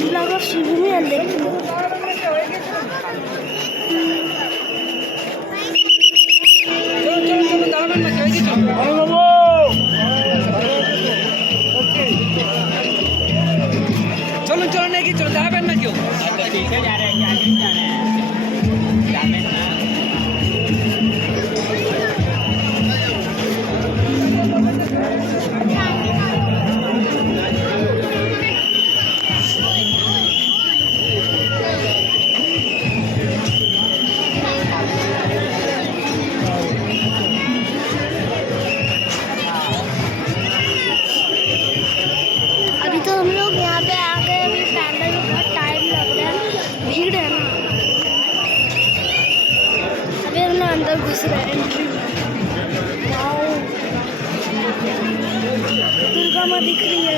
blogger শিবুমি আর দেখছি चलो चलो नहीं चलो जाबेन ना क्यों पीछे जा रहे हैं आगे जाना है जाबेन ना अभी तो हम लोग यहाँ पे आ गए अभी पैदल बहुत टाइम लग रहा है भीड़ है ना अभी हम लोग अंदर घुस रहे हैं एंट्री दुर्गा माँ दिख रही है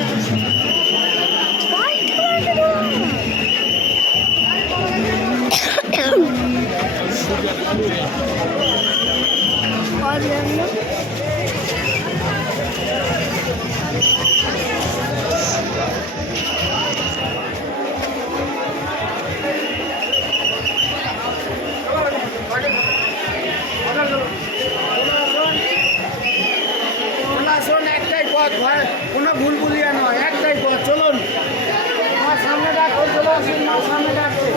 और हम लोग একটাই পথ ভাই কোনো ভুল ভুলিয়া নয় একটাই পথ চলুন আমার সামনে ডাক চলে আসুন আমার সামনে ডাকছে